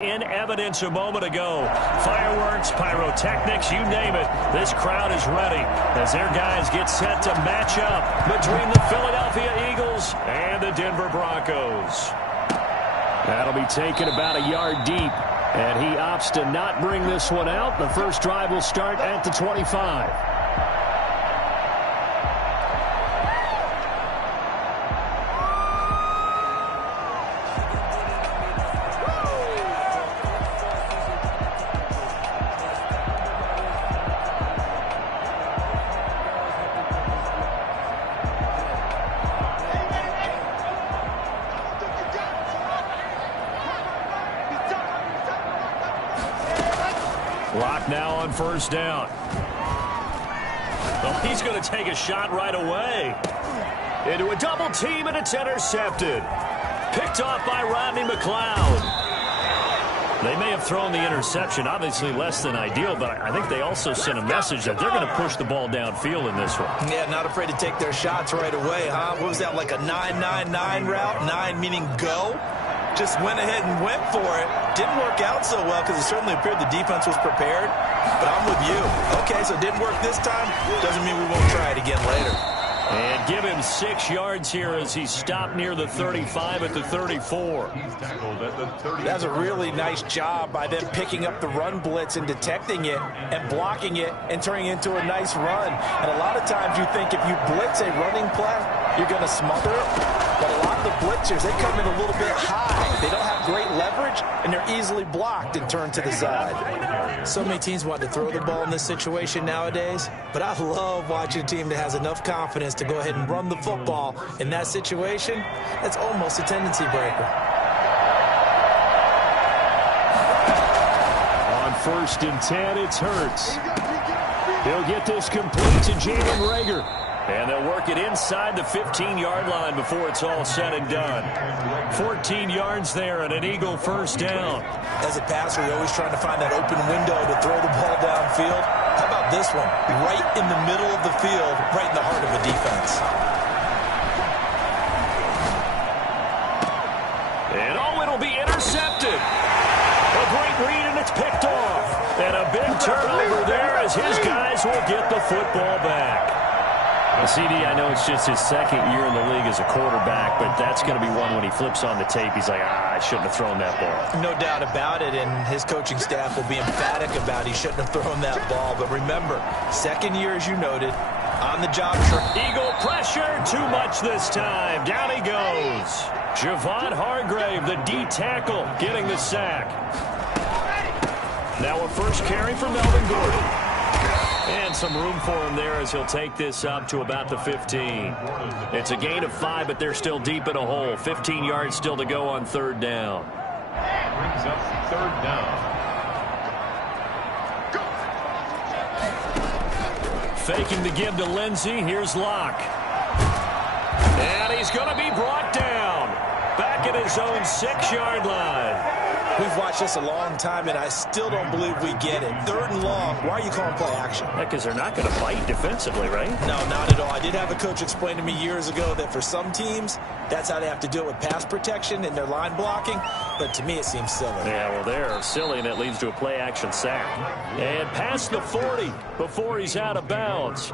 In evidence a moment ago. Fireworks, pyrotechnics, you name it. This crowd is ready as their guys get set to match up between the Philadelphia Eagles and the Denver Broncos. That'll be taken about a yard deep, and he opts to not bring this one out. The first drive will start at the 25. Clock now on first down. Well, he's going to take a shot right away. Into a double team, and it's intercepted. Picked off by Rodney McLeod. They may have thrown the interception, obviously less than ideal, but I think they also sent a message that they're going to push the ball downfield in this one. Yeah, not afraid to take their shots right away, huh? What was that, like a 9-9-9 route? 9 meaning go? Just went ahead and went for it. Didn't work out so well because it certainly appeared the defense was prepared. But I'm with you. Okay, so it didn't work this time. Doesn't mean we won't try it again later. And give him 6 yards here as he stopped near the 35 at the 34. That's a really nice job by them picking up the run blitz and detecting it and blocking it and turning it into a nice run. And a lot of times you think if you blitz a running play, you're going to smother it. But a lot of the blitzers, they come in a little bit high. They don't have great leverage, and they're easily blocked and turned to the side. So many teams want to throw the ball in this situation nowadays, but I love watching a team that has enough confidence to go ahead and run the football in that situation. That's almost a tendency breaker. On 1st and 10, it's Hurts. He'll get this complete to Jalen Reagor. And they'll work it inside the 15-yard line before it's all said and done. 14 yards there and an Eagle first down. As a passer, you're always trying to find that open window to throw the ball downfield. How about this one? Right in the middle of the field, right in the heart of a defense. And it'll be intercepted. A great read, and it's picked off. And a big turnover there as his guys will get the football back. Well, CD, I know it's just his 2nd year in the league as a quarterback, but that's going to be one when he flips on the tape. He's like, I shouldn't have thrown that ball. No doubt about it, and his coaching staff will be emphatic about he shouldn't have thrown that ball. But remember, 2nd year, as you noted, on the job. Eagle pressure, too much this time. Down he goes. Javon Hargrave, the D tackle, getting the sack. Now a first carry for Melvin Gordon. And some room for him there as he'll take this up to about the 15. It's a gain of 5, but they're still deep in a hole. 15 yards still to go on 3rd down. Brings up 3rd down. Faking the give to Lindsey. Here's Locke. And he's going to be brought down. Back at his own 6-yard line. We've watched this a long time, and I still don't believe we get it. 3rd and long. Why are you calling play action? Because they're not going to bite defensively, right? No, not at all. I did have a coach explain to me years ago that for some teams, that's how they have to do it with pass protection and their line blocking. But to me, it seems silly. Yeah, well, they're silly, and it leads to a play-action sack. And past the 40 before he's out of bounds.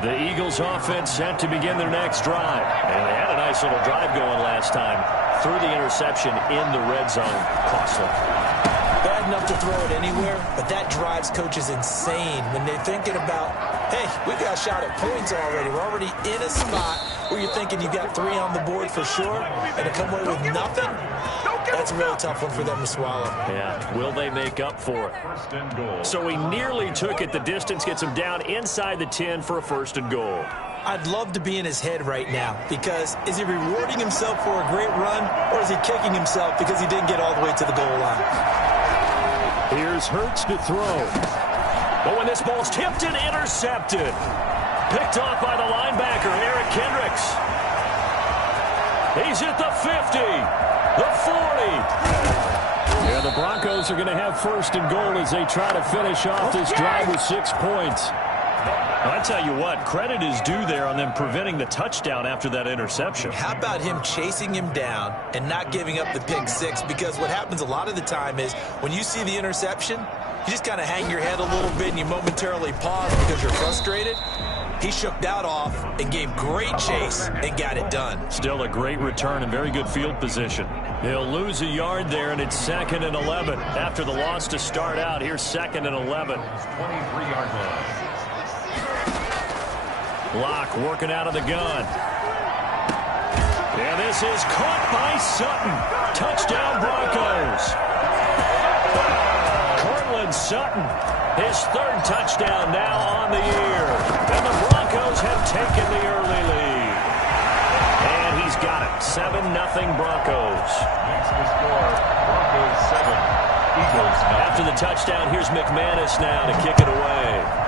The Eagles' offense set to begin their next drive. And they had a nice little drive going last time. Threw the interception in the red zone. Costly. Bad enough to throw it anywhere, but that drives coaches insane when they're thinking about, hey, we got a shot at points already. We're already in a spot where you're thinking you got 3 on the board for sure, and to come away with nothing, that's a real tough one for them to swallow. Yeah, will they make up for it? So he nearly took it the distance, gets him down inside the 10 for a 1st and goal. I'd love to be in his head right now because is he rewarding himself for a great run or is he kicking himself because he didn't get all the way to the goal line? Here's Hurts to throw. But when this ball's tipped and intercepted. Picked off by the linebacker, Eric Kendricks. He's at the 50, the 40. Yeah, the Broncos are going to have 1st and goal as they try to finish off this drive with 6 points. I tell you what, credit is due there on them preventing the touchdown after that interception. How about him chasing him down and not giving up the pick six? Because what happens a lot of the time is when you see the interception, you just kind of hang your head a little bit and you momentarily pause because you're frustrated. He shook that off and gave great chase and got it done. Still a great return and very good field position. He'll lose a yard there, and it's 2nd and 11. After the loss to start out, here's 2nd and 11. 23-yard line. Locke working out of the gun. And this is caught by Sutton. Touchdown, Broncos. Cortland Sutton, his 3rd touchdown now on the year. And the Broncos have taken the early lead. And he's got it. 7-0 Broncos. Next to score, Broncos 7, Eagles 9. After the touchdown, here's McManus now to kick it away.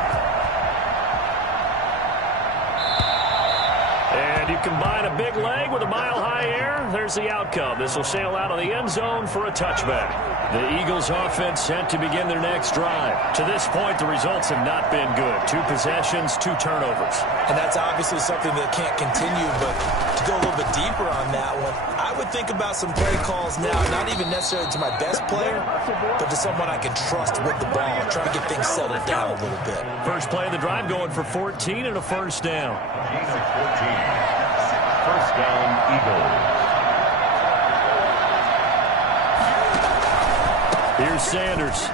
And you combine a big leg with a mile-high air, there's the outcome. This will sail out of the end zone for a touchback. The Eagles offense set to begin their next drive. To this point, the results have not been good. 2 possessions, 2 turnovers. And that's obviously something that can't continue, but to go a little bit deeper on that one, I would think about some play calls now, not even necessarily to my best player, but to someone I can trust with the ball, trying to get things settled down a little bit. First play of the drive going for 14 and a first down. Gain of 14. First down, Eagles. Here's Sanders.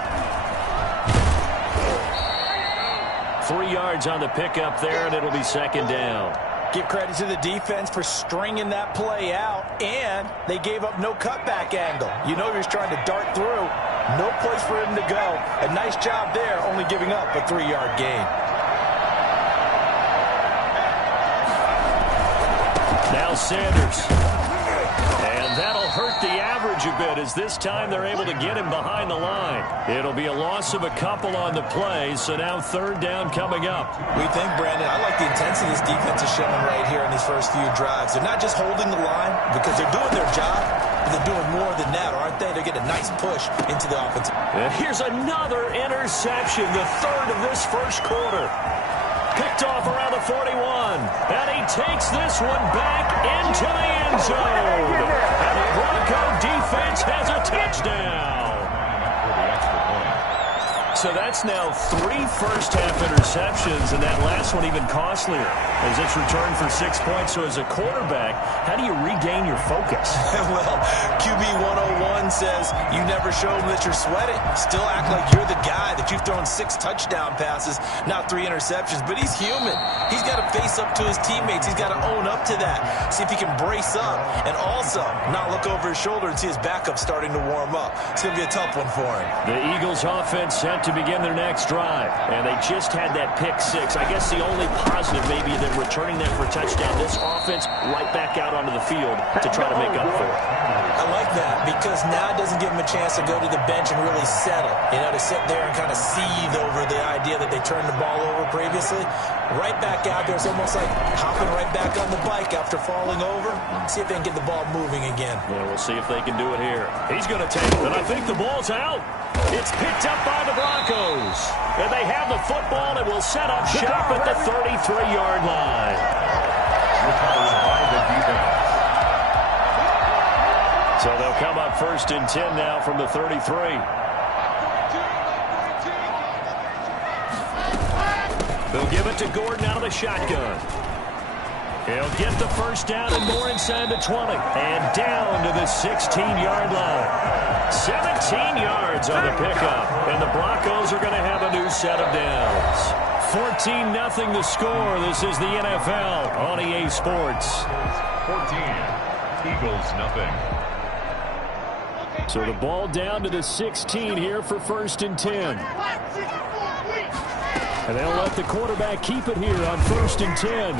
3 yards on the pickup there, and it'll be 2nd down. Give credit to the defense for stringing that play out, and they gave up no cutback angle. You know he was trying to dart through. No place for him to go. A nice job there, only giving up a 3-yard gain. Now Sanders. And that'll hurt the average a bit as this time they're able to get him behind the line. It'll be a loss of a couple on the play, so now 3rd down coming up. We think, Brandon, I like the intensity this defense is showing right here in these first few drives. They're not just holding the line because they're doing their job, but they're doing more than that, aren't they? They're getting a nice push into the offense. And here's another interception, the 3rd of this first quarter. Picked off around the 41. And he takes this one back into the end zone. And the Bronco defense has a touchdown. So that's now 3 first-half interceptions, and that last one even costlier as it's returned for 6 points. So as a quarterback, how do you regain your focus? Well, QB 101 says you never show them that you're sweating. Still act like you're the guy that you've thrown 6 touchdown passes, not 3 interceptions. But he's human. He's got to face up to his teammates. He's got to own up to that. See if he can brace up and also not look over his shoulder and see his backup starting to warm up. It's going to be a tough one for him. The Eagles offense set to begin their next drive. And they just had that pick 6. I guess the only positive maybe that returning that for a touchdown. This offense right back out onto the field to try to make up for it. I like that because now it doesn't give him a chance to go to the bench and really settle. You know, to sit there and kind of seethe over the idea that they turned the ball over previously. Right back out there. It's almost like hopping right back on the bike after falling over. See if they can get the ball moving again. Yeah, we'll see if they can do it here. He's going to take it, and I think the ball's out. It's picked up by the Broncos. And they have the football and will set up shop at the 33-yard line. Recovered by the defense. So they'll come up 1st and 10 now from the 33. They'll give it to Gordon out of the shotgun. He'll get the first down and more inside the 20. And down to the 16-yard line. 17 yards on the pickup. And the Broncos are going to have a new set of downs. 14-0 the score. This is the NFL on EA Sports. 14. Eagles nothing. So the ball down to the 16 here for 1st and 10. And they'll let the quarterback keep it here on 1st and 10.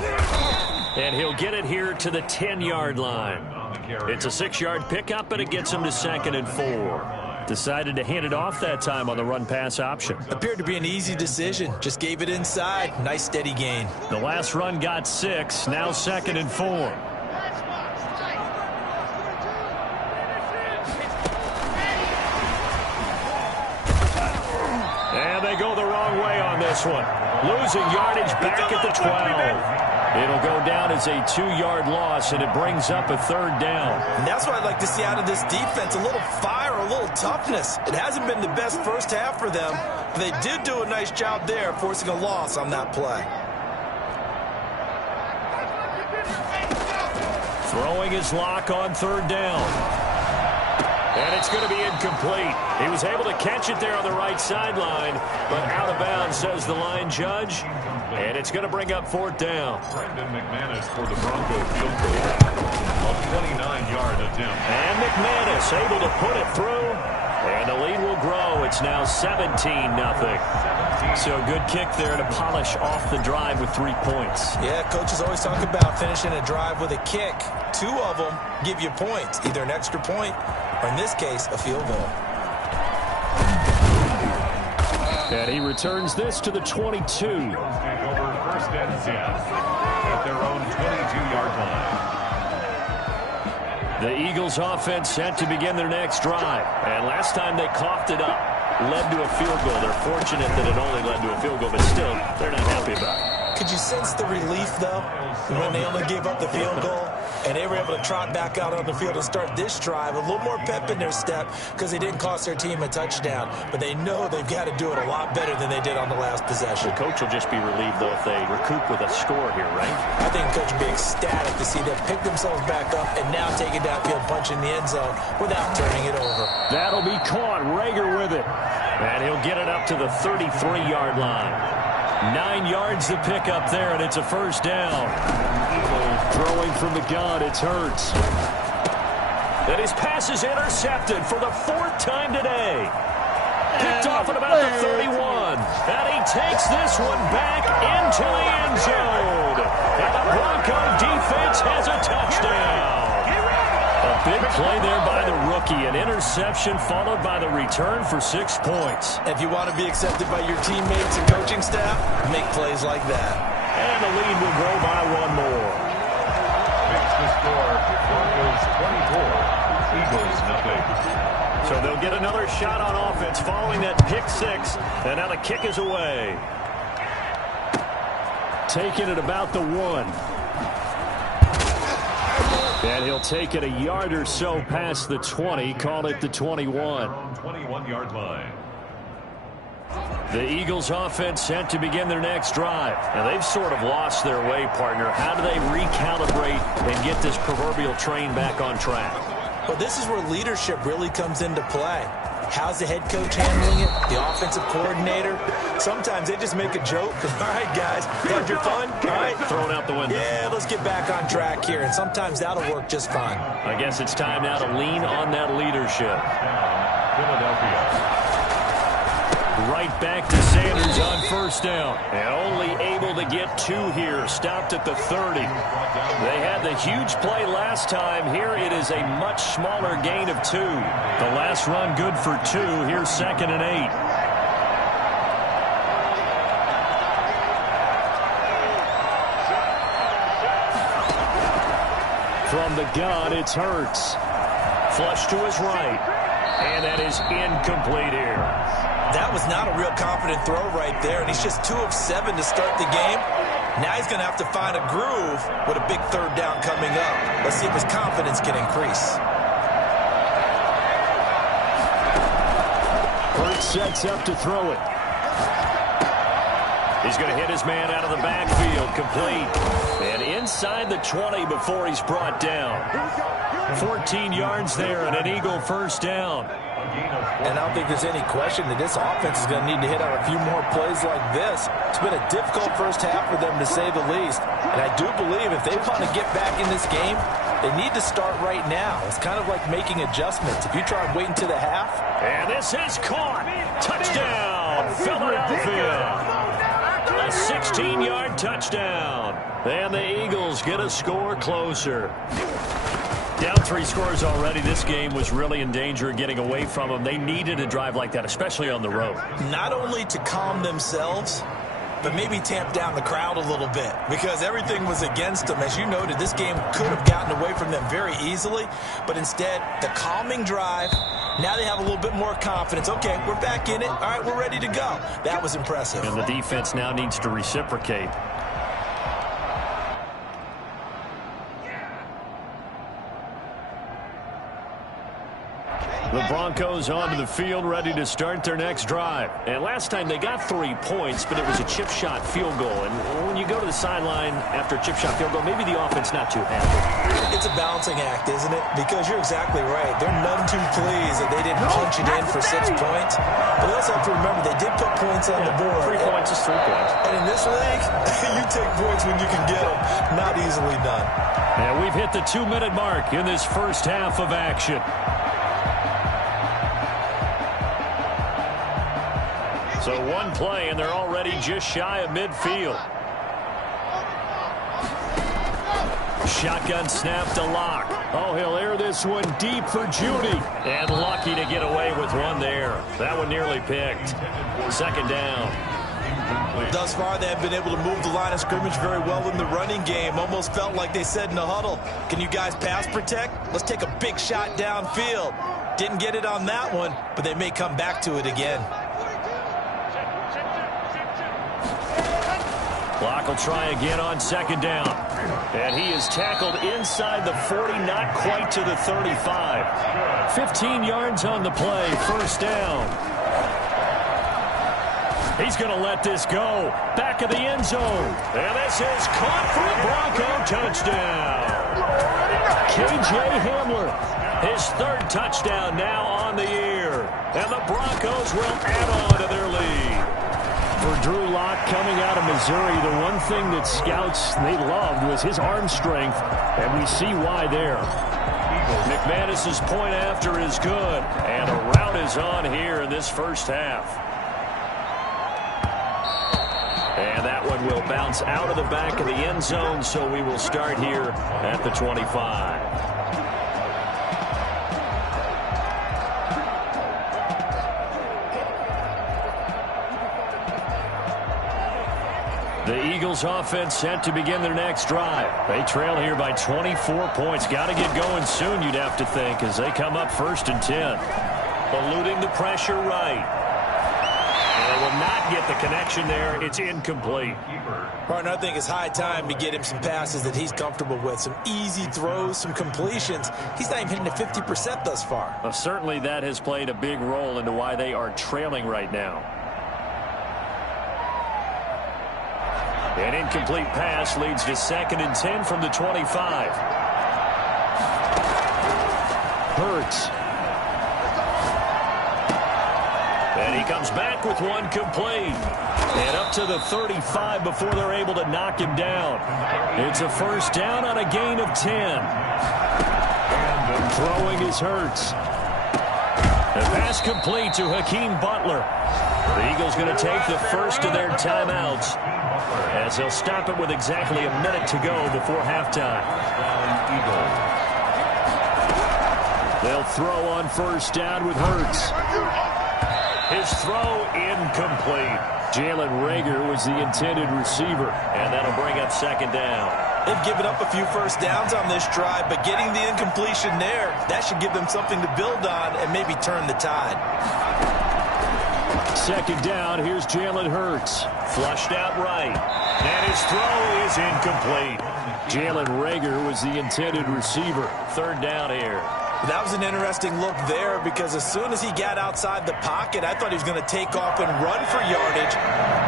And he'll get it here to the 10-yard line. It's a 6-yard pickup, but it gets him to 2nd and 4. Decided to hand it off that time on the run-pass option. Appeared to be an easy decision. Just gave it inside. Nice steady gain. The last run got 6. Now 2nd and 4. And And they go the wrong way on this one. Losing yardage back at the 12. It'll go down as a 2-yard loss, and it brings up a 3rd down. And that's what I'd like to see out of this defense, a little fire, a little toughness. It hasn't been the best first half for them, but they did do a nice job there forcing a loss on that play. Throwing his lock on 3rd down. And it's going to be incomplete. He was able to catch it there on the right sideline, but out of bounds, says the line judge. And it's going to bring up 4th down. Brendan McManus for the Broncos field goal. A 29-yard attempt. And McManus able to put it through. And the lead will grow. It's now 17-0. So good kick there to polish off the drive with 3 points. Yeah, coaches always talk about finishing a drive with a kick. 2 of them give you points, either an extra point or, in this case, a field goal. And he returns this to the 22. Take over 1st and 10 at their own 22-yard line. The Eagles offense set to begin their next drive. And last time they coughed it up, led to a field goal. They're fortunate that it only led to a field goal, but still, they're not happy about it. Could you sense the relief, though, when they only gave up the field goal and they were able to trot back out on the field and start this drive? A little more pep in their step because they didn't cost their team a touchdown, but they know they've got to do it a lot better than they did on the last possession. The coach will just be relieved, though, if they recoup with a score here, right? I think the coach will be ecstatic to see them pick themselves back up and now take it downfield, punch in the end zone without turning it over. That'll be caught. Rager with it. And he'll get it up to the 33-yard line. 9 yards to pick up there, and it's a 1st down. Throwing from the gun, it's Hurts. And his pass is intercepted for the 4th time today. Picked off at about the 31. And he takes this one back into the end zone. And the Bronco defense has a touchdown. A big play there by the rookie. An interception followed by the return for 6 points. If you want to be accepted by your teammates and coaching staff, make plays like that. And the lead will grow by 1 more. Makes the score Broncos 24, Eagles nothing. So they'll get another shot on offense following that pick 6. And now the kick is away. Taking it about the 1. And he'll take it a yard or so past the 20, call it the 21. 21-yard line. The Eagles offense set to begin their next drive. Now they've sort of lost their way, partner. How do they recalibrate and get this proverbial train back on track? Well, this is where leadership really comes into play. How's the head coach handling it? The offensive coordinator? Sometimes they just make a joke. All right, guys, had your fun? All right. Thrown out the window. Yeah, let's get back on track here. And sometimes that'll work just fine. I guess it's time now to lean on that leadership. Philadelphia. Right back to Sanders on 1st down. And only able to get 2 here. Stopped at the 30. They had the huge play last time. Here it is a much smaller gain of 2. The last run good for 2. Here's 2nd and 8. From the gun, it's Hurts. Flush to his right. And that is incomplete here. That was not a real confident throw right there, and he's just 2 of 7 to start the game. Now he's going to have to find a groove with a big 3rd down coming up. Let's see if his confidence can increase. Hurts sets up to throw it. He's going to hit his man out of the backfield, complete. And inside the 20 before he's brought down. 14 yards there and an Eagle 1st down. And I don't think there's any question that this offense is going to need to hit out a few more plays like this. It's been a difficult first half for them, to say the least. And I do believe if they want to get back in this game, they need to start right now. It's kind of like making adjustments. If you try and wait until the half. And this is caught. Touchdown, Philadelphia. A 16-yard touchdown. And the Eagles get a score closer. Down 3 scores already. This game was really in danger of getting away from them. They needed a drive like that, especially on the road. Not only to calm themselves, but maybe tamp down the crowd a little bit, because everything was against them. As you noted, this game could have gotten away from them very easily, but instead, the calming drive Now they have a little bit more confidence. Okay, we're back in it. All right, we're ready to go. That was impressive. And the defense now needs to reciprocate. The Broncos onto the field, ready to start their next drive. And last time they got 3 points, but it was a chip shot field goal. And when you go to the sideline after a chip shot field goal, maybe the offense not too happy. It's a balancing act, isn't it? Because you're exactly right. They're none too pleased that they didn't punch it in for 6 points. But they also have to remember they did put points on the board. 3 points is 3 points. And in this league, you take points when you can get them. Not easily done. And we've hit the 2-minute mark in this first half of action. So one play, and they're already just shy of midfield. Shotgun snap to Locke. Oh, he'll air this one deep for Judy. And lucky to get away with one there. That one nearly picked. Second down. Thus far, they have been able to move the line of scrimmage very well in the running game. Almost felt like they said in the huddle, can you guys pass protect? Let's take a big shot downfield. Didn't get it on that one, but they may come back to it again. Locke will try again on second down. And he is tackled inside the 40, not quite to the 35. 15 yards on the play, first down. He's going to let this go. Back of the end zone. And this is caught for a Bronco touchdown. K.J. Hamler, his 3rd touchdown now on the year. And the Broncos will add on to their lead. For Drew Lock coming out of Missouri, the one thing that scouts they loved was his arm strength, and we see why there. McManus's point after is good, and the route is on here in this first half. And that one will bounce out of the back of the end zone, so we will start here at the 25. The Eagles offense set to begin their next drive. They trail here by 24 points. Got to get going soon, you'd have to think, as they come up 1st and 10. Eluding the pressure right. And they will not get the connection there. It's incomplete. Partner, I think it's high time to get him some passes that he's comfortable with. Some easy throws, some completions. He's not even hitting the 50% thus far. Well, certainly that has played a big role into why they are trailing right now. An incomplete pass leads to 2nd and 10 from the 25. Hurts. And he comes back with one complete. And up to the 35 before they're able to knock him down. It's a first down on a gain of 10. And throwing is Hurts. The pass complete to Hakeem Butler. The Eagles going to take the first of their timeouts, as they'll stop it with exactly a minute to go before halftime. They'll throw on first down with Hurts. His throw incomplete. Jalen Reagor was the intended receiver, and that'll bring up 2nd down. They've given up a few first downs on this drive, but getting the incompletion there, that should give them something to build on and maybe turn the tide. 2nd down, here's Jalen Hurts. Flushed out right. And his throw is incomplete. Jalen Reagor was the intended receiver. 3rd down here. That was an interesting look there, because as soon as he got outside the pocket, I thought he was going to take off and run for yardage.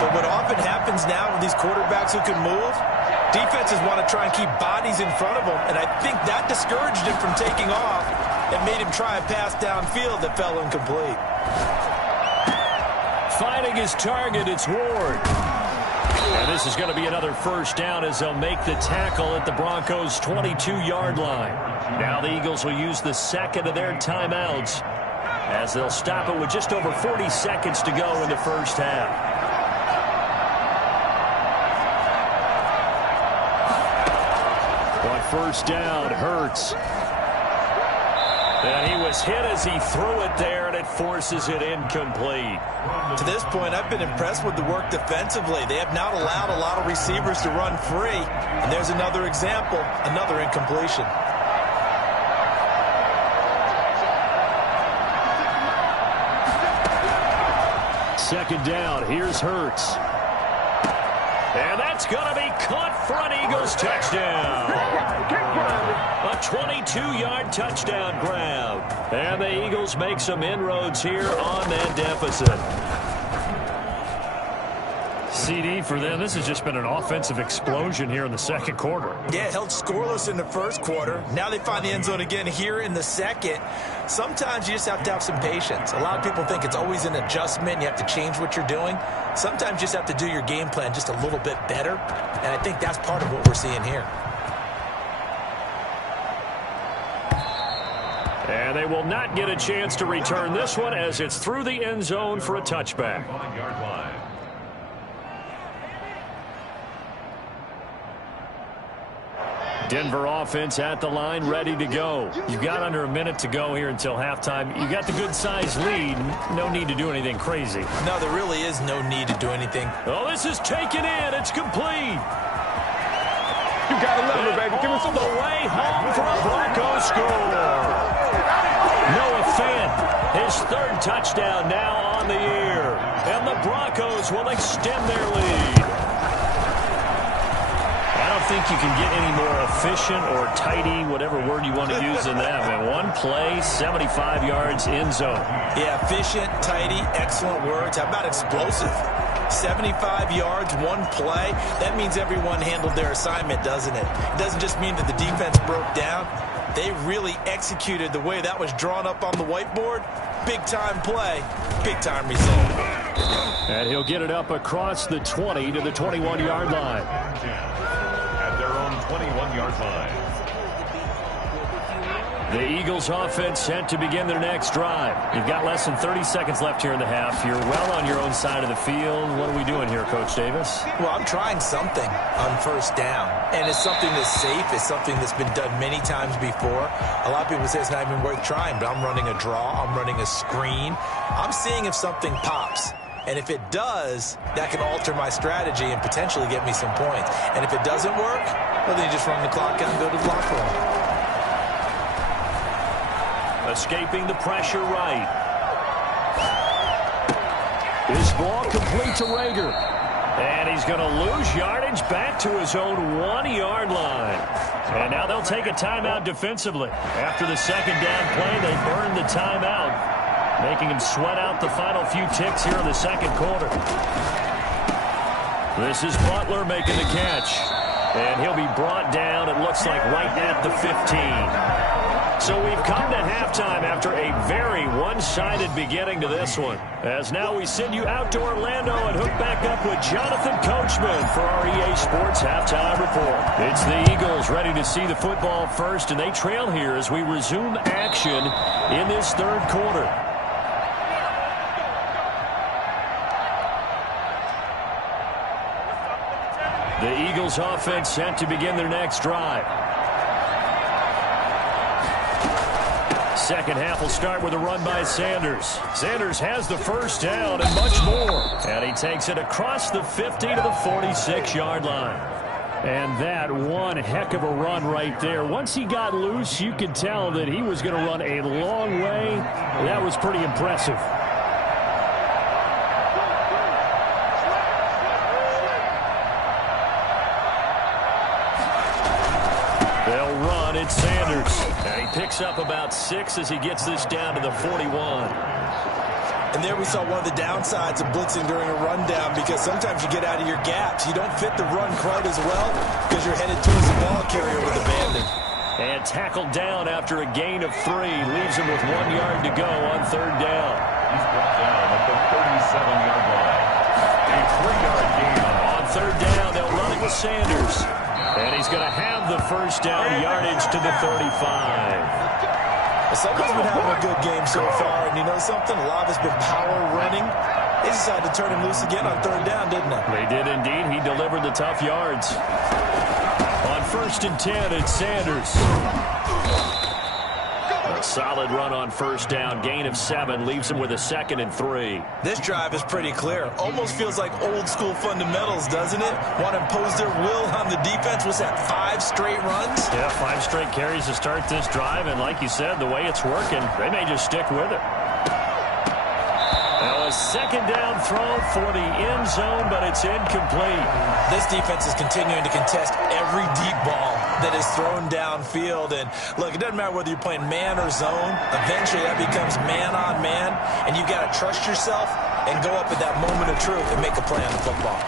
But what often happens now with these quarterbacks who can move, defenses want to try and keep bodies in front of them. And I think that discouraged him from taking off and made him try a pass downfield that fell incomplete. Finding his target, it's Ward. And this is going to be another first down as they'll make the tackle at the Broncos' 22-yard line. Now the Eagles will use the 2nd of their timeouts, as they'll stop it with just over 40 seconds to go in the first half. On first down, Hurts. And he was hit as he threw it there, and it forces it incomplete. To this point, I've been impressed with the work defensively. They have not allowed a lot of receivers to run free. And there's another example, another incompletion. second down. Here's Hurts. And that's going to be caught for an Eagles touchdown. A 22-yard touchdown grab. And the Eagles make some inroads here on that deficit. CD for them. This has just been an offensive explosion here in the second quarter. Yeah, held scoreless in the first quarter. Now they find the end zone again here in the second. Sometimes you just have to have some patience. A lot of people think it's always an adjustment. You have to change what you're doing. Sometimes you just have to do your game plan just a little bit better. And I think that's part of what we're seeing here. And they will not get a chance to return this one as it's through the end zone for a touchback. Denver offense at the line, ready to go. You've got under a minute to go here until halftime. You got the good-sized lead. No need to do anything crazy. No, there really is no need to do anything. Oh, this is taken in. It's complete. You got to love it, baby. Give us some the way home for a Broncos score. Noah Fant, his third touchdown now on the year. And the Broncos will extend their lead. I don't think you can get any more efficient or tidy, whatever word you want to use in that. Man, one play, 75 yards in zone. Yeah, efficient, tidy, excellent words. How about explosive? 75 yards, one play. That means everyone handled their assignment, doesn't it? It doesn't just mean that the defense broke down. They really executed the way that was drawn up on the whiteboard. Big-time play, big-time result. And he'll get it up across the 20 to the 21-yard line. 21-yard line. The Eagles offense set to begin their next drive. You've got less than 30 seconds left here in the half. You're well on your own side of the field. What are we doing here, Coach Davis? Well, I'm trying something on first down. And it's something that's safe. It's something that's been done many times before. A lot of people say it's not even worth trying, but I'm running a draw. I'm running a screen. I'm seeing if something pops. And if it does, that can alter my strategy and potentially get me some points. And if it doesn't work, well, then you just run the clock out and go to the locker room. Escaping the pressure right. This ball complete to Rager. And he's going to lose yardage back to his own 1-yard line. And now they'll take a timeout defensively. After the second down play, they burn the timeout, making him sweat out the final few ticks here in the second quarter. This is Butler making the catch. And he'll be brought down, it looks like, right at the 15. So we've come to halftime after a very one-sided beginning to this one. As now we send you out to Orlando and hook back up with Jonathan Coachman for our EA Sports Halftime Report. It's the Eagles ready to see the football first, and they trail here as we resume action in this third quarter. The Eagles offense set to begin their next drive. Second half will start with a run by Sanders. Sanders has the first down and much more. And he takes it across the 50 to the 46-yard line. And that one heck of a run right there. Once he got loose, you could tell that he was going to run a long way. That was pretty impressive. They'll run. It's Sanders. And he picks up about 6 as he gets this down to the 41. And there we saw one of the downsides of blitzing during a rundown, because sometimes you get out of your gaps. You don't fit the run quite as well because you're headed towards the ball carrier with the bandit. And tackled down after a gain of 3. Leaves him with 1 yard to go on third down. He's brought down at the 37-yard line. A 3-yard gain on third down. They'll run it with Sanders. And he's going to have the first down yardage to the 35. Someone's been having a good game so far, and you know something? A lot of it's been power running. They decided to turn him loose again on third down, didn't they? They did indeed. He delivered the tough yards. On 1st and 10, it's Sanders. A solid run on first down. Gain of 7 leaves him with a 2nd and 3. This drive is pretty clear. Almost feels like old school fundamentals, doesn't it? Want to impose their will on the defense. Was that 5 straight runs? Yeah, 5 straight carries to start this drive. And like you said, the way it's working, they may just stick with it. Now A second down throw for the end zone, but it's incomplete. This defense is continuing to contest every deep ball that is thrown downfield. And look, it doesn't matter whether you're playing man or zone. Eventually that becomes man on man, and you've got to trust yourself and go up at that moment of truth and make a play on the football.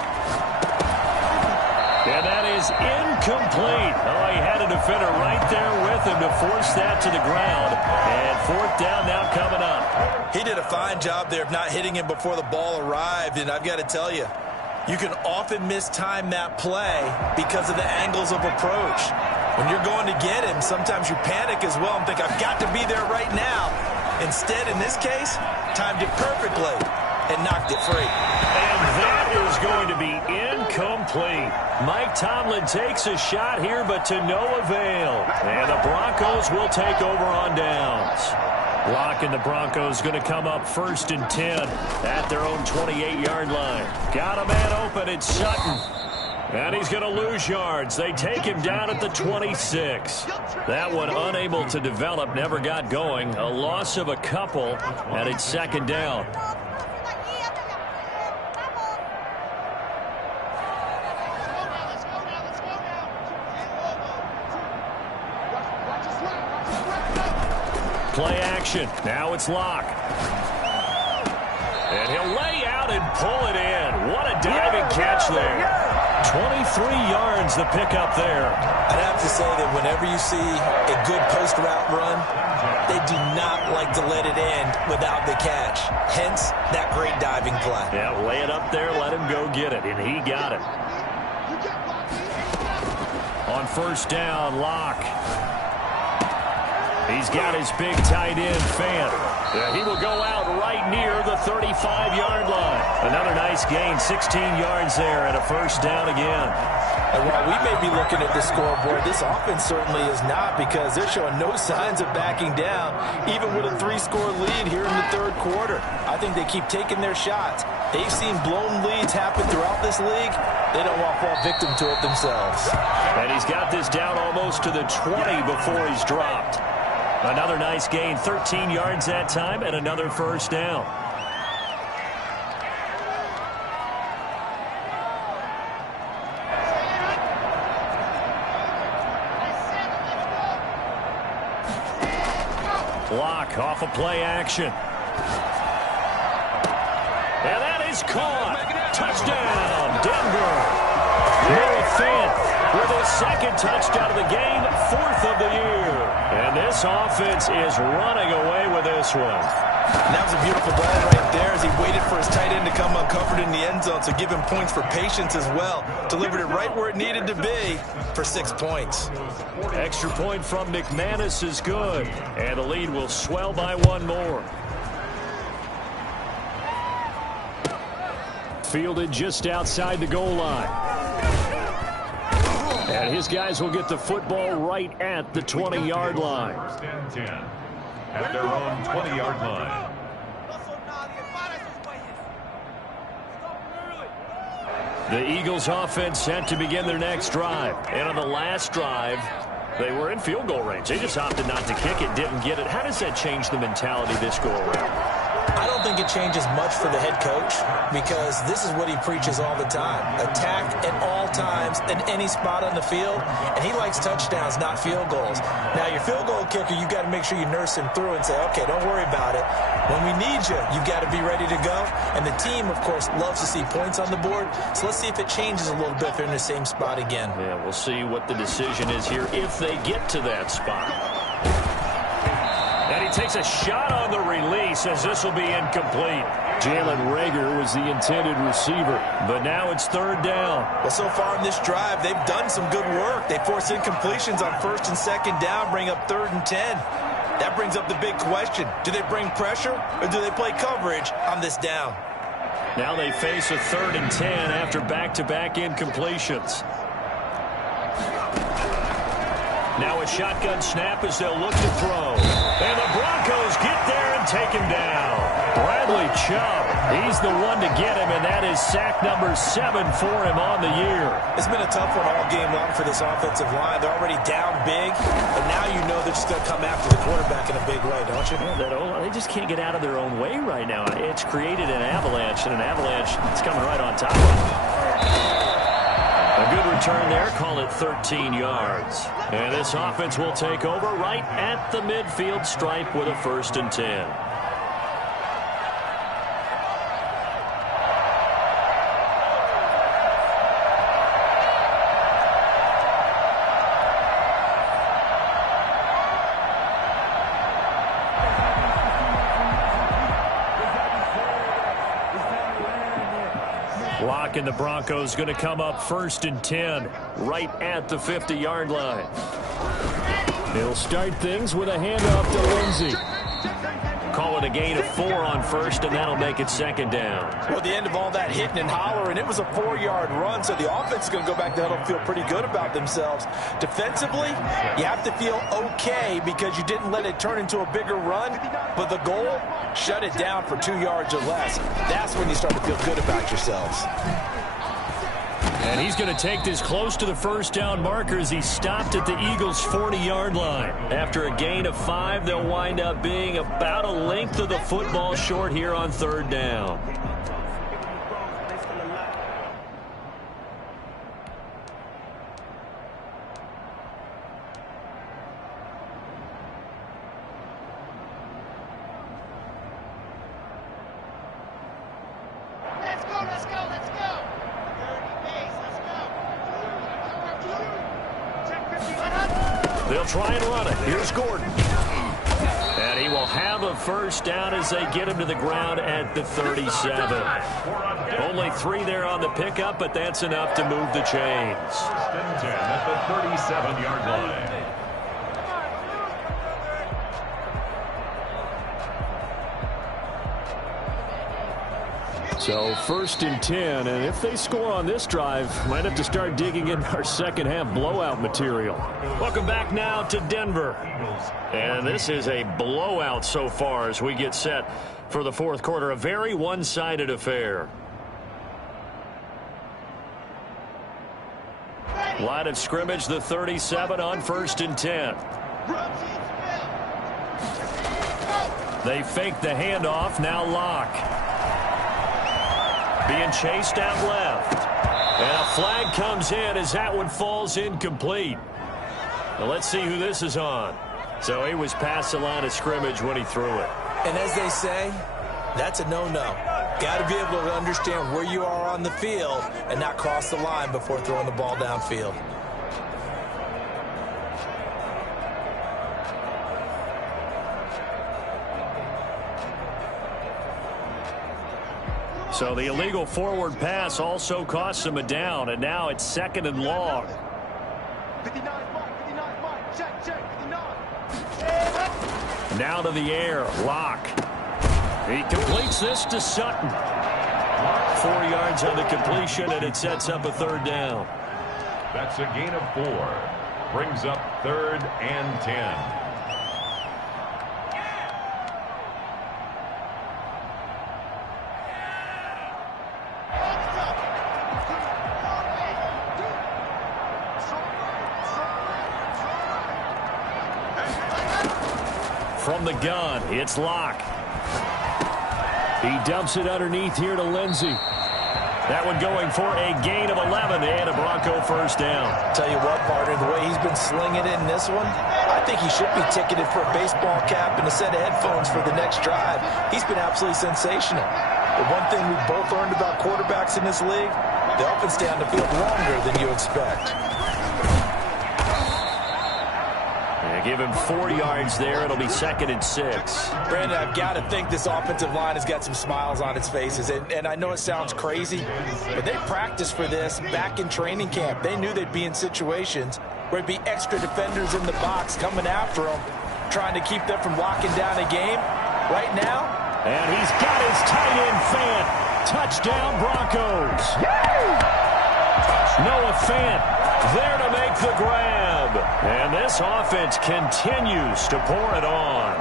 And that is incomplete. Oh, he had a defender right there with him to force that to the ground. And fourth down now coming up. He did a fine job there of not hitting him before the ball arrived. And I've got to tell you, you can often mistime that play because of the angles of approach. When you're going to get him, sometimes you panic as well and think, I've got to be there right now. Instead, in this case, timed it perfectly and knocked it free. And that is going to be incomplete. Mike Tomlin takes a shot here, but to no avail. And the Broncos will take over on downs. Block and the Broncos going to come up 1st and 10 at their own 28-yard line. Got a man open, it's Sutton. And he's going to lose yards. They take him down at the 26. That one unable to develop, never got going. A loss of a couple, and it's second down. Play action. Now it's Locke. And he'll lay out and pull it in. What a diving catch there. 23 yards the pickup there. I'd have to say that whenever you see a good post route run, they do not like to let it end without the catch. Hence, that great diving play. Yeah, lay it up there, let him go get it, and he got it. On first down, Locke. He's got his big tight end, Fant. He will go out right near the 35-yard line. Another nice gain, 16 yards there, and a first down again. And while we may be looking at the scoreboard, this offense certainly is not, because they're showing no signs of backing down, even with a 3-score lead here in the third quarter. I think they keep taking their shots. They've seen blown leads happen throughout this league. They don't want to fall victim to it themselves. And he's got this down almost to the 20 before he's dropped. Another nice gain, 13 yards that time, and another first down. Block off a play action. And that is caught. Touchdown, Denver. Noah Fant with his second touchdown of the game, 4th of the year. And this offense is running away with this one. And that was a beautiful ball right there as he waited for his tight end to come uncovered in the end zone, so give him points for patience as well. Delivered it right where it needed to be for 6 points. Extra point from McManus is good, and the lead will swell by one more. Fielded just outside the goal line. And his guys will get the football right at the 20-yard line. First and 10 at their own 20-yard line. The Eagles offense set to begin their next drive. And on the last drive, they were in field goal range. They just opted not to kick it, didn't get it. How does that change the mentality this go around? I don't think it changes much for the head coach, because this is what he preaches all the time. Attack at all times in any spot on the field, and he likes touchdowns, not field goals. Now, your field goal kicker, you got to make sure you nurse him through and say, okay, don't worry about it. When we need you, you got to be ready to go. And the team, of course, loves to see points on the board, so let's see if it changes a little bit if they're in the same spot again. Yeah, we'll see what the decision is here if they get to that spot. And he takes a shot on the release as this will be incomplete. Jalen Reagor was the intended receiver, but now it's third down. Well, so far in this drive, they've done some good work. They force incompletions on first and second down, bring up 3rd and 10. That brings up the big question. Do they bring pressure, or do they play coverage on this down? Now they face a 3rd and 10 after back-to-back incompletions. Now a shotgun snap as they'll look to throw. And the Broncos get there and take him down. Bradley Chubb He's the one to get him, and that is sack number 7 for him on the year. It's been a tough one all game long for this offensive line. They're already down big, and now you know they're just going to come after the quarterback in a big way, don't you? Yeah, they just can't get out of their own way right now. It's created an avalanche, and an avalanche is coming right on top of them. A good return there. Call it 13 yards. And this offense will take over right at the midfield stripe with a 1st and 10. And the Broncos going to come up 1st and 10 right at the 50-yard line. He'll start things with a handoff to Lindsey. Call it a gain of 4 on 1st, and that'll make it 2nd down. Well, at the end of all that hitting and hollering, it was a 4-yard run, so the offense is going to go back to huddle and feel pretty good about themselves. Defensively, you have to feel okay because you didn't let it turn into a bigger run, but the goal, shut it down for 2 yards or less. That's when you start to feel good about yourselves. And he's going to take this close to the 1st down marker as he stopped at the Eagles' 40-yard line. After a gain of 5, they'll wind up being about a length of the football short here on 3rd down. They'll try and run it. Here's Gordon. And he will have a 1st down as they get him to the ground at the 37. Only 3 there on the pickup, but that's enough to move the chains. 10 at the 37-yard line. So 1st and 10, and if they score on this drive, might have to start digging in our second-half blowout material. Welcome back now to Denver. And this is a blowout so far as we get set for the 4th quarter. A very one-sided affair. Line of scrimmage, the 37 on 1st and 10. They fake the handoff, now Locke. Being chased out left. And a flag comes in as that one falls incomplete. Well, let's see who this is on. So he was past the line of scrimmage when he threw it. And as they say, that's a no-no. Got to be able to understand where you are on the field and not cross the line before throwing the ball downfield. So the illegal forward pass also costs him a down, and now it's 2nd and long. 59, check, 59. Now to the air, Locke. He completes this to Sutton. 4 yards on the completion, and it sets up a 3rd down. That's a gain of 4. Brings up 3rd and 10. From the gun, it's Locke. He dumps it underneath here to Lindsey. That one going for a gain of 11 and a Bronco 1st down. Tell you what, partner, the way he's been slinging it in this one, I think he should be ticketed for a baseball cap and a set of headphones for the next drive. He's been absolutely sensational. But one thing we've both learned about quarterbacks in this league, they often stay on the field longer than you expect. Give him 4 yards there. It'll be 2nd and 6. Brandon, I've got to think this offensive line has got some smiles on its faces. And I know it sounds crazy, but they practiced for this back in training camp. They knew they'd be in situations where it'd be extra defenders in the box coming after them, trying to keep them from locking down a game. Right now. And he's got his tight end Fant. Touchdown, Broncos. Noah Fant there to make the grab. And this offense continues to pour it on.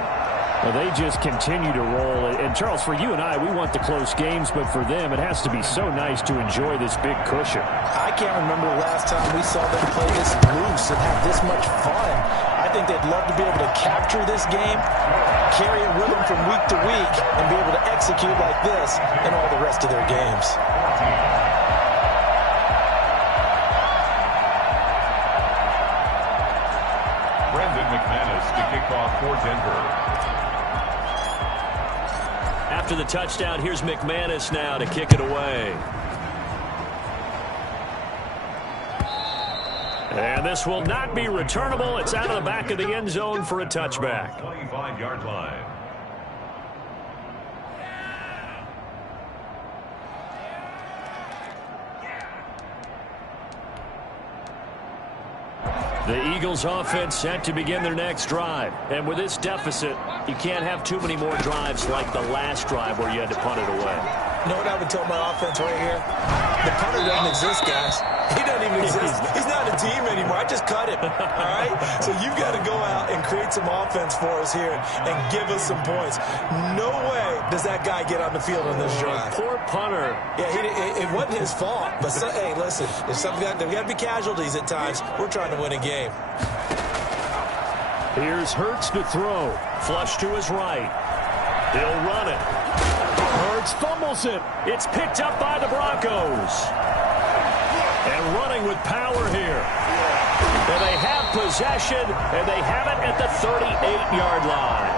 Well, they just continue to roll. And, Charles, for you and I, we want the close games, but for them, it has to be so nice to enjoy this big cushion. I can't remember the last time we saw them play this loose and have this much fun. I think they'd love to be able to capture this game, carry it with them from week to week, and be able to execute like this in all the rest of their games. McManus to kick off for Denver. After the touchdown, here's McManus now to kick it away. And this will not be returnable. It's out of the back of the end zone for a touchback. 25-yard line. The Eagles offense set to begin their next drive. And with this deficit, you can't have too many more drives like the last drive where you had to punt it away. You know what I would tell my offense right here? The punter doesn't exist, guys. He doesn't even exist. He's not a team anymore. I just cut him. All right? So you've got to go out and create some offense for us here and give us some points. No way does that guy get on the field on this drive. Poor punter. Yeah, it wasn't his fault. But, hey, listen, if something there got to be casualties at times. We're trying to win a game. Here's Hurts to throw. Flush to his right. He'll run it. Hurts fumbles it. It's picked up by the Broncos. And running with power here. And they have possession, and they have it at the 38-yard line.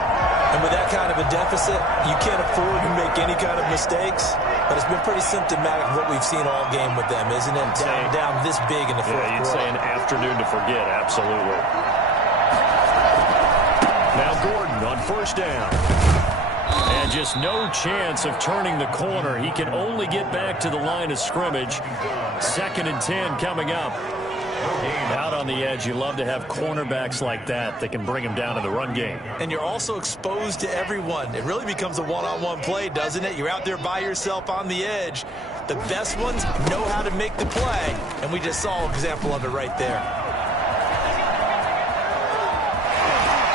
And with that kind of a deficit, you can't afford to make any kind of mistakes. But it's been pretty symptomatic of what we've seen all game with them, isn't it? Down this big in the fourth quarter. You'd say an afternoon to forget, absolutely. Now Gordon on first down. And just no chance of turning the corner. He can only get back to the line of scrimmage. 2nd and 10 coming up. Out on the edge, you love to have cornerbacks like that can bring him down in the run game. And you're also exposed to everyone. It really becomes a one-on-one play, doesn't it? You're out there by yourself on the edge. The best ones know how to make the play, and we just saw an example of it right there.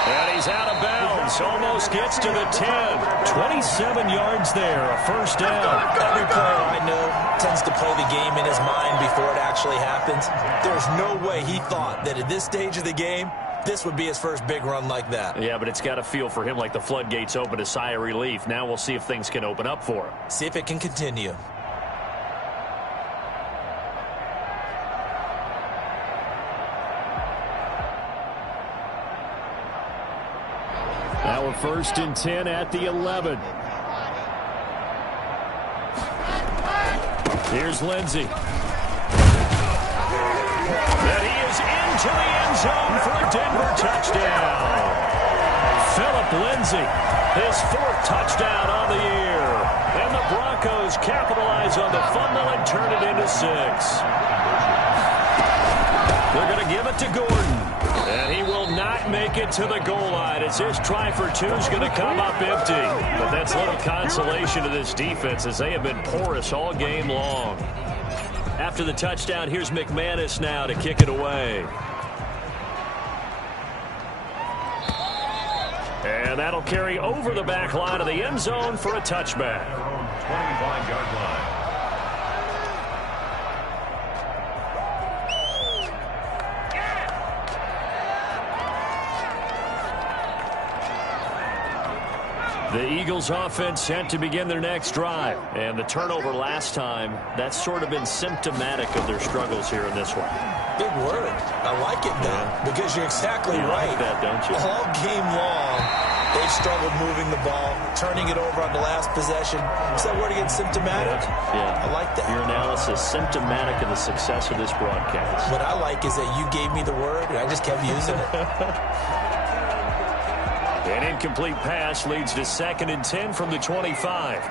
And he's out of bounds. Almost gets to the 10. 27 yards there, a first down. Every player I know tends to play the game in his mind before it actually happens. There's no way he thought that at this stage of the game, this would be his first big run like that. Yeah, but it's got to feel for him like the floodgates open, a sigh of relief. Now we'll see if things can open up for him. See if it can continue. Now we're 1st and 10 at the 11. Here's Lindsey. And he is into the end zone for a Denver touchdown. Phillip Lindsey, his 4th touchdown on the year. And the Broncos capitalize on the fumble and turn it into 6. They're going to give it to Gordon. And he will not make it to the goal line as his try for 2 is going to come up empty. But that's little consolation to this defense as they have been porous all game long. After the touchdown, here's McManus now to kick it away. And that'll carry over the back line of the end zone for a touchback. 25-yard line. The Eagles offense set to begin their next drive. And the turnover last time, that's sort of been symptomatic of their struggles here in this one. Big word. I like it, though, because you're exactly right. Like that, don't you? All game long, they've struggled moving the ball, turning it over on the last possession. Is that word again, symptomatic? Yeah. I like that. Your analysis, symptomatic of the success of this broadcast. What I like is that you gave me the word, and I just kept using it. An incomplete pass leads to 2nd and 10 from the 25.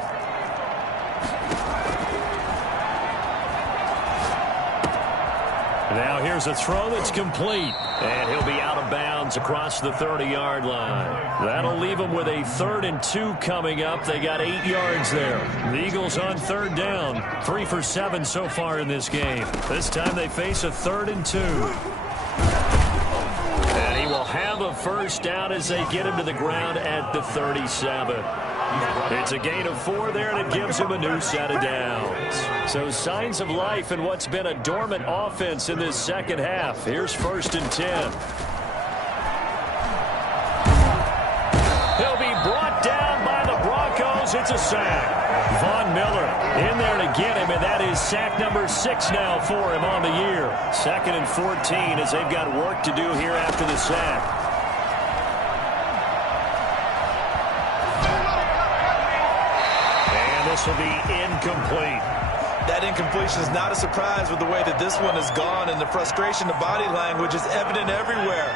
Now here's a throw that's complete. And he'll be out of bounds across the 30-yard line. That'll leave them with a 3rd and 2 coming up. They got 8 yards there. The Eagles on 3rd down. 3 for 7 so far in this game. This time they face a 3rd and 2. And he will have a first down as they get him to the ground at the 37. It's a gain of 4 there, and it gives him a new set of downs. So signs of life in what's been a dormant offense in this second half. Here's 1st and 10. He'll be brought down by the Broncos. It's a sack. Von Miller in there to get him, and that is sack number 6 now for him on the year. 2nd and 14 as they've got work to do here after the sack. This will be incomplete. That incompletion is not a surprise with the way that this one has gone, and the frustration, the body language is evident everywhere.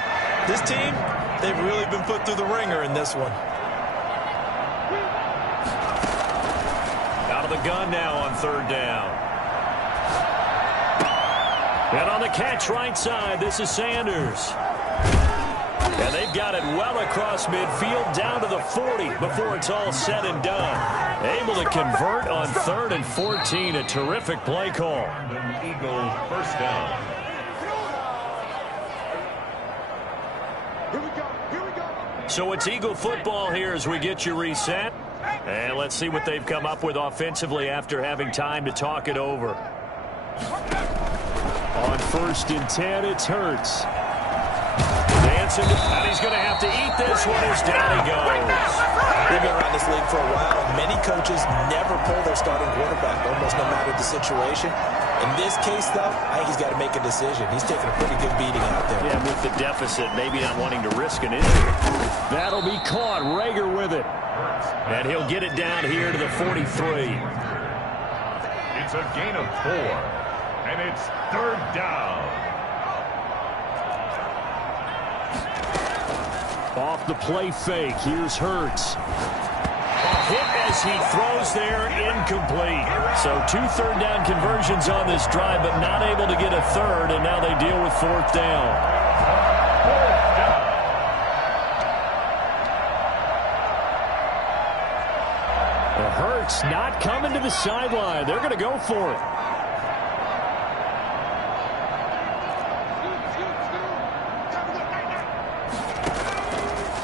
This team, they've really been put through the ringer in this one. Out of the gun now on 3rd down. And on the catch right side, this is Sanders. And they've got it well across midfield down to the 40 before it's all said and done. Able to convert on 3rd and 14. A terrific play call. Eagle first down. Here we go. Here we go. So it's Eagle football here as we get you reset. And let's see what they've come up with offensively after having time to talk it over. On 1st and 10, it's Hurts. And he's going to have to eat this one as down he goes. We've been around this league for a while, and many coaches never pull their starting quarterback, almost no matter the situation. In this case, though, I think he's got to make a decision. He's taking a pretty good beating out there. Yeah, with the deficit, maybe not wanting to risk an injury. That'll be caught. Rager with it. And he'll get it down here to the 43. It's a gain of 4, and it's 3rd down. Off the play fake, here's Hurts. Hit as he throws there, incomplete. So 2 3rd down conversions on this drive, but not able to get a 3rd, and now they deal with 4th down. Hurts not coming to the sideline. They're going to go for it.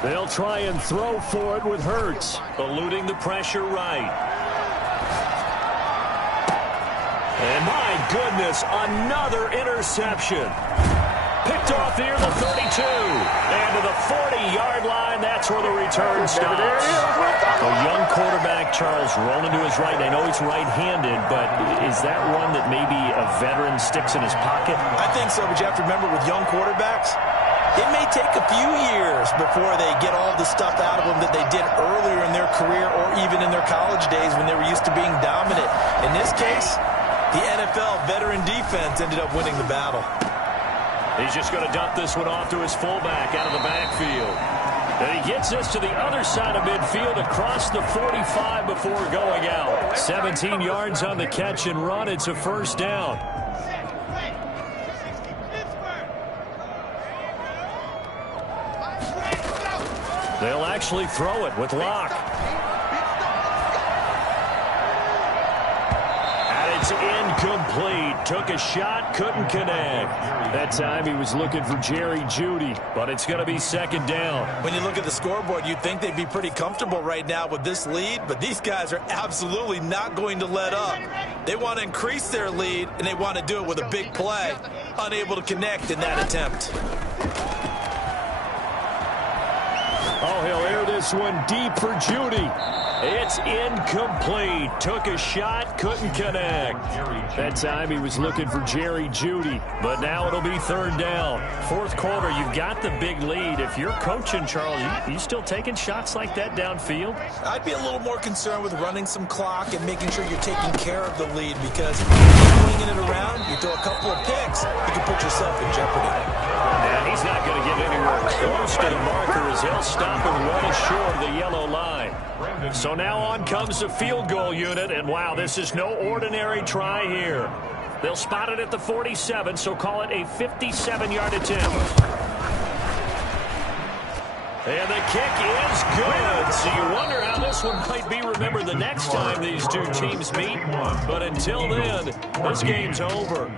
They'll try and throw for it with Hurts, eluding the pressure right. And my goodness, another interception. Picked off near the 32. And to the 40-yard line, that's where the return stops. A young quarterback, Charles, rolling to his right. I know he's right-handed, but is that one that maybe a veteran sticks in his pocket? I think so, but you have to remember with young quarterbacks, it may take a few years before they get all the stuff out of them that they did earlier in their career or even in their college days when they were used to being dominant. In this case, the NFL veteran defense ended up winning the battle. He's just going to dump this one off to his fullback out of the backfield. And he gets this to the other side of midfield across the 45 before going out. 17 yards on the catch and run. It's a 1st down. They'll actually throw it with Locke. And it's incomplete. Took a shot, couldn't connect. That time he was looking for Jerry Jeudy, but it's going to be 2nd down. When you look at the scoreboard, you'd think they'd be pretty comfortable right now with this lead, but these guys are absolutely not going to let up. They want to increase their lead, and they want to do it with a big play. Unable to connect in that attempt. Oh, he'll air this one deep for Jeudy. It's incomplete. Took a shot, couldn't connect. That time he was looking for Jerry Jeudy, but now it'll be 3rd down. 4th quarter, you've got the big lead. If you're coaching, Charles, you still taking shots like that downfield? I'd be a little more concerned with running some clock and making sure you're taking care of the lead, because if you're swinging it around, you throw a couple of picks, you can put yourself in jeopardy. And he's not going to get anywhere close to the marker as he'll stop him well short of the yellow line. So now on comes the field goal unit, and wow, this is no ordinary try here. They'll spot it at the 47, so call it a 57-yard attempt. And the kick is good. So you wonder how this one might be remembered the next time these two teams meet. But until then, this game's over.